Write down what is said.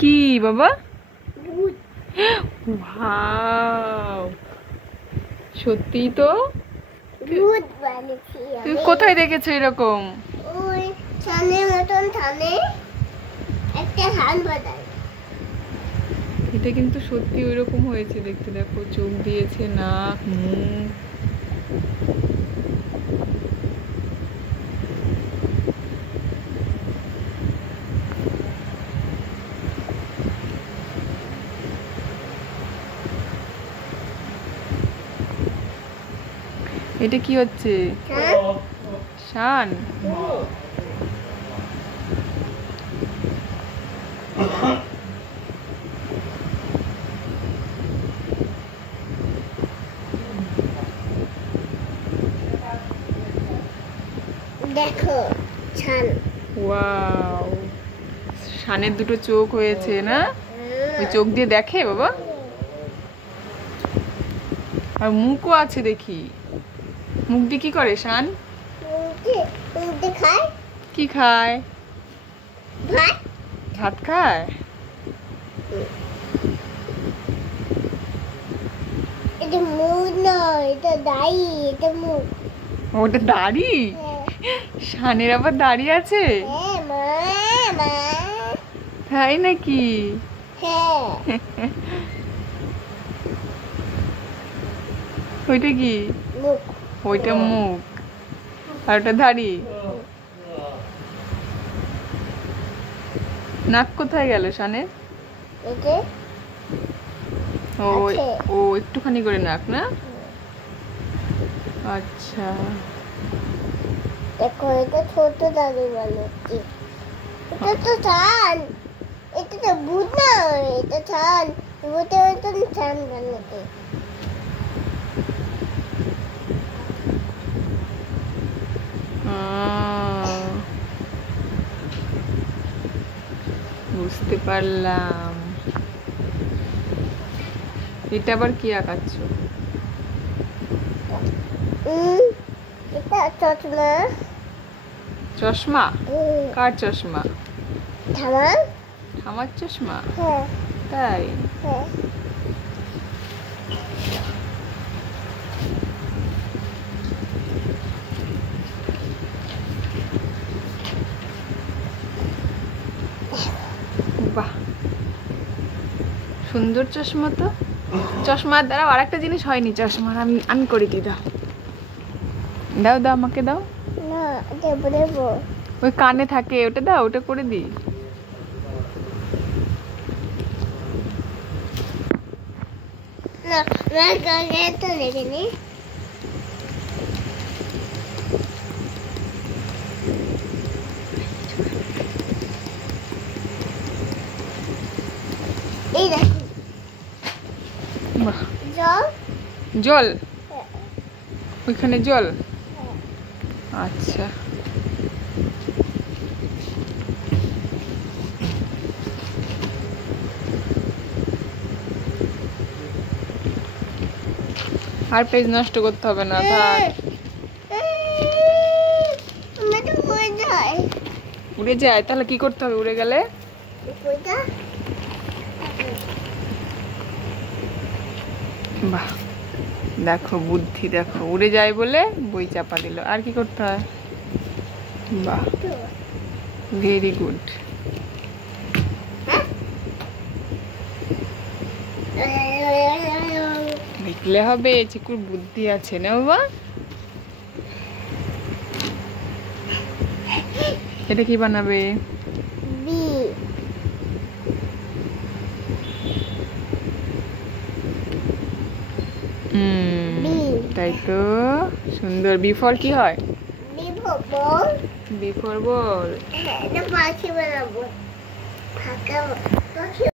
কি বাবা? ওয়াও, সত্যি তো? তুমি কোথায় দেখেছো এরকম? ওই ছানের মতন থানে একটা হান বাঁধায়। এটা কিন্তু সত্যি ওইরকম হয়েছে দেখতে, দেখো চোখ দিয়েছে, নাক, মুখ। এটা কি হচ্ছে? শান। দেখো ছান। ওয়াও, শানের দুটো চোখ হয়েছে না? ওই চোখ দিয়ে দেখে বাবা, আর মুখও আছে দেখি। মুখ দিয়ে কি করে শান? খায়। কি খায়? ভাত। ভাত খায়। এটা মুখ নয়, এটা দাড়ি, এটা মুখ। ওটা দাড়ি? শানের আবার দাড়ি আছে? হ্যাঁ মা, মা। তাই নাকি? হ্যাঁ। ওইটা কি? মুখ। ওইটা মুখ আর ওটা দাড়ি। নাক কোথায় গেল শানের? ও একটুখানি করে নাক না? আচ্ছা, দেখো এটা ছোট দাড়ি বানাচ্ছি। এটা তো ছান, এটা তো ভূত নয়, এটা ছান। ভূতের মতন ছান বানাতে। বুঝতে পারলাম। এটা আবার কি আঁকাচ্ছ? এটা চশমা। চশমা? কার চশমা? ঠামার। আমার চশমা? হ্যাঁ। তাই? হ্যাঁ। বাহ, সুন্দর চশমা তো। চশমার দ্বারা আর একটা জিনিস হয়নি, চশমার আমি করে দিই। দাও দাও দাও, আমাকে দাও। না, দেবো দেবো। ওই কানে থাকে, ওটা দাও, ওটা করে দিই। না, না, গায়ে তো লেগে নি। এই দেখো। বাহ, জল। জল? ওইখানে জল? আচ্ছা, আর পেজ নষ্ট করতে হবে না। থাক। উড়ে যায়? তাহলে কি করতে হবে উড়ে গেলে? বাহ, দেখো বুদ্ধি, দেখো উড়ে যায় বলে বই চাপা দিল। আর কি করতে হয়? বাহ, ভেরি গুড। দেখলে হবে, চিকুর বুদ্ধি আছে না বাবা? এটা কি বানাবে? তাই তো, সুন্দর। বিফর কি হয়? বিফর বল। পাখি বানাবো।